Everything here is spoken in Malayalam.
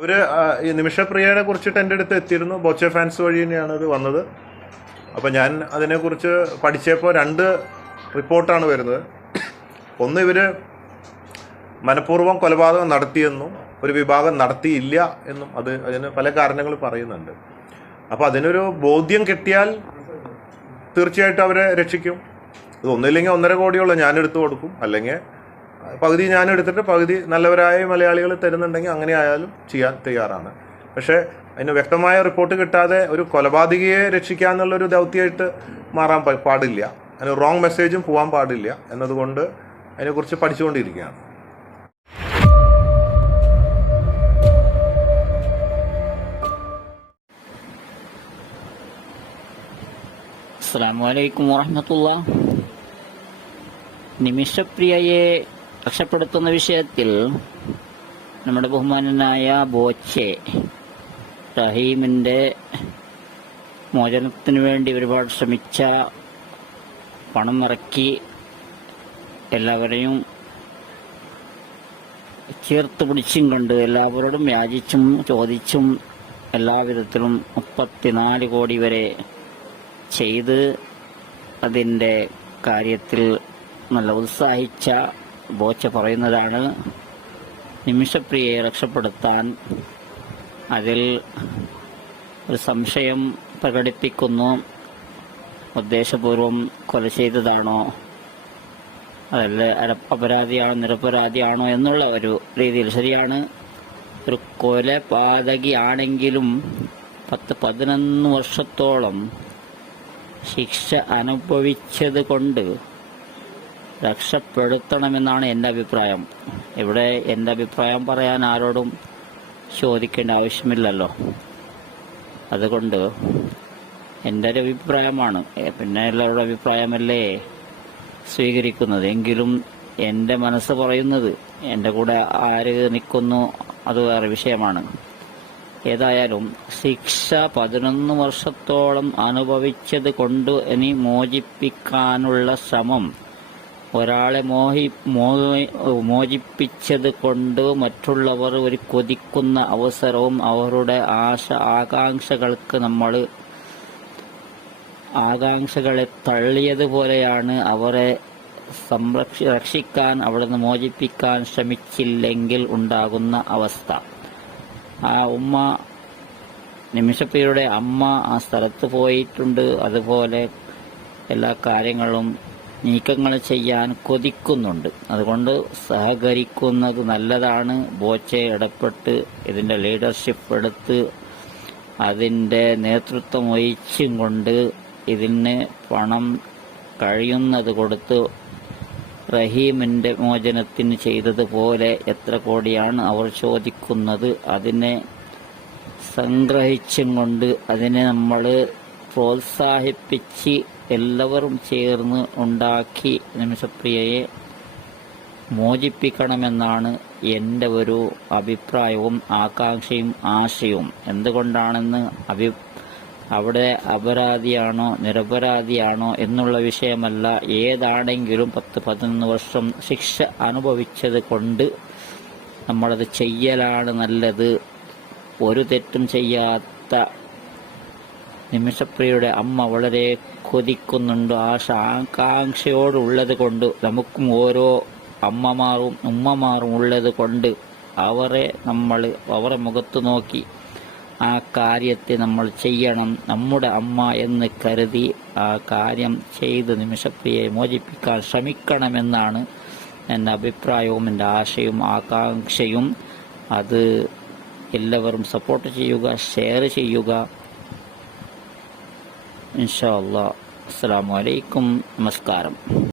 അവര് ഈ നിമിഷപ്രിയയെ കുറിച്ചിട്ട് എൻ്റെ അടുത്ത് എത്തിയിരുന്നു. ബോച്ചെ ഫാൻസ് വഴി തന്നെയാണ് ഇത് വന്നത്. അപ്പോൾ ഞാൻ അതിനെക്കുറിച്ച് പഠിച്ചപ്പോൾ 2 റിപ്പോർട്ടാണ് വരുന്നത്. ഒന്ന്, ഇവർ മനഃപൂർവ്വം കൊലപാതകം നടത്തിയെന്നും ഒരു വിഭാഗം നടത്തിയില്ല എന്നും അതിന് പല കാരണങ്ങൾ പറയുന്നുണ്ട്. അപ്പോൾ അതിനൊരു ബോധ്യം കിട്ടിയാൽ തീർച്ചയായിട്ടും അവരെ രക്ഷിക്കും. ഇത് ഒന്നില്ലെങ്കിൽ 1.5 കോടിയോളം ഞാൻ എടുത്തു കൊടുക്കും, അല്ലെങ്കിൽ പകുതി ഞാൻ എടുത്തിട്ട് പകുതി നല്ലവരായ മലയാളികൾ തരുന്നുണ്ടെങ്കിൽ അങ്ങനെ ആയാലും ചെയ്യാൻ തയ്യാറാണ്. പക്ഷേ അതിന് വ്യക്തമായ റിപ്പോർട്ട് കിട്ടാതെ ഒരു കൊലപാതകയെ രക്ഷിക്കുക എന്നുള്ളൊരു ദൗത്യമായിട്ട് മാറാൻ പാടില്ല. അതിന് റോങ് മെസ്സേജും പോകാൻ പാടില്ല എന്നതുകൊണ്ട് അതിനെക്കുറിച്ച് പഠിച്ചുകൊണ്ടിരിക്കുകയാണ്. അസ്സലാമു അലൈക്കും വറഹ്മത്തുള്ളാഹി. നിമിഷപ്രിയയെ രക്ഷപ്പെടുത്തുന്ന വിഷയത്തിൽ നമ്മുടെ ബഹുമാനനായ ബോച്ചെ റഹീമിൻ്റെ മോചനത്തിന് വേണ്ടി ഒരുപാട് ശ്രമിച്ച, പണം ഇറക്കി എല്ലാവരെയും ചേർത്ത് പിടിച്ചും കൊണ്ട് എല്ലാവരോടും യാചിച്ചും ചോദിച്ചും എല്ലാവിധത്തിലും 34 കോടി വരെ ചെയ്ത് അതിൻ്റെ കാര്യത്തിൽ നല്ല ഉത്സാഹിച്ച ബോച്ച പറയുന്നതാണ്, നിമിഷപ്രിയയെ രക്ഷപ്പെടുത്താൻ അതിൽ ഒരു സംശയം പ്രകടിപ്പിക്കുന്നു. ഉദ്ദേശപൂർവം കൊല ചെയ്തതാണോ, അതല്ല അപരാധിയാണോ നിരപരാധിയാണോ എന്നുള്ള ഒരു രീതിയിൽ. ശരിയാണ്, ഒരു കൊലപാതകിയാണെങ്കിലും 10-11 വർഷത്തോളം ശിക്ഷ അനുഭവിച്ചത് കൊണ്ട് രക്ഷപ്പെടുത്തണമെന്നാണ് എൻ്റെ അഭിപ്രായം. ഇവിടെ എൻ്റെ അഭിപ്രായം പറയാൻ ആരോടും ചോദിക്കേണ്ട ആവശ്യമില്ലല്ലോ. അതുകൊണ്ട് എൻ്റെ ഒരു അഭിപ്രായമാണ്, പിന്നെ എല്ലാവരുടെ അഭിപ്രായമല്ലേ സ്വീകരിക്കുന്നത്. എങ്കിലും എൻ്റെ മനസ്സ് പറയുന്നത്, എൻ്റെ കൂടെ ആര് നിൽക്കുന്നു അത് വേറെ വിഷയമാണ്. ഏതായാലും ശിക്ഷ 11 വർഷത്തോളം അനുഭവിച്ചത് കൊണ്ട് ഇനി മോചിപ്പിക്കാനുള്ള ശ്രമം, ഒരാളെ മോചിപ്പിച്ചത് കൊണ്ട് മറ്റുള്ളവർ ഒരു കൊതിക്കുന്ന അവസരവും അവരുടെ ആകാംക്ഷകളെ തള്ളിയതുപോലെയാണ്. അവരെ രക്ഷിക്കാൻ, അവിടുന്ന് മോചിപ്പിക്കാൻ ശ്രമിച്ചില്ലെങ്കിൽ ഉണ്ടാകുന്ന അവസ്ഥ. ആ ഉമ്മ, നിമിഷപ്രിയയുടെ അമ്മ ആ സ്ഥലത്ത് പോയിട്ടുണ്ട്. അതുപോലെ എല്ലാ കാര്യങ്ങളും നീക്കങ്ങൾ ചെയ്യാൻ കൊതിക്കുന്നുണ്ട്. അതുകൊണ്ട് സഹകരിക്കുന്നത് നല്ലതാണ്. ബോച്ചെ ഇടപെട്ട് ഇതിൻ്റെ ലീഡർഷിപ്പ് എടുത്ത് അതിൻ്റെ നേതൃത്വം വഹിച്ചും കൊണ്ട് ഇതിന് പണം കഴിയുന്നത് കൊടുത്ത് റഹീമിൻ്റെ മോചനത്തിന് ചെയ്തതുപോലെ എത്ര കോടിയാണ് അവർ ചോദിക്കുന്നത്, അതിനെ സംഗ്രഹിച്ചും കൊണ്ട് അതിനെ നമ്മൾ പ്രോത്സാഹിപ്പിച്ച് എല്ലാവരും ചേർന്ന് ഉണ്ടാക്കി നിമിഷപ്രിയയെ മോചിപ്പിക്കണമെന്നാണ് എൻ്റെ ഒരു അഭിപ്രായവും ആകാംക്ഷയും ആശയവും. എന്തുകൊണ്ടാണെന്ന് അവിടെ അപരാധിയാണോ നിരപരാധിയാണോ എന്നുള്ള വിഷയമല്ല. ഏതാണെങ്കിലും 10-11 വർഷം ശിക്ഷ അനുഭവിച്ചത് കൊണ്ട് നമ്മളത് ചെയ്യലാണ് നല്ലത്. ഒരു തെറ്റും ചെയ്യാത്ത നിമിഷപ്രിയയുടെ അമ്മ വളരെ കൊതിക്കുന്നുണ്ട്. ആകാംക്ഷയോടുള്ളത് കൊണ്ട് നമുക്കും ഓരോ അമ്മമാരും ഉമ്മമാരും ഉള്ളത് കൊണ്ട് അവരെ മുഖത്ത് നോക്കി ആ കാര്യത്തെ നമ്മൾ ചെയ്യണം. നമ്മുടെ അമ്മ എന്ന് കരുതി ആ കാര്യം ചെയ്ത് നിമിഷപ്രിയയെ മോചിപ്പിക്കാൻ ശ്രമിക്കണമെന്നാണ് എൻ്റെ അഭിപ്രായവും എൻ്റെ ആശയവും ആകാംക്ഷയും. അത് എല്ലാവരും സപ്പോർട്ട് ചെയ്യുക, ഷെയർ ചെയ്യുക. ഇൻഷാ അല്ലാഹ്. അസ്സലാമു അലൈക്കും. നമസ്കാരം.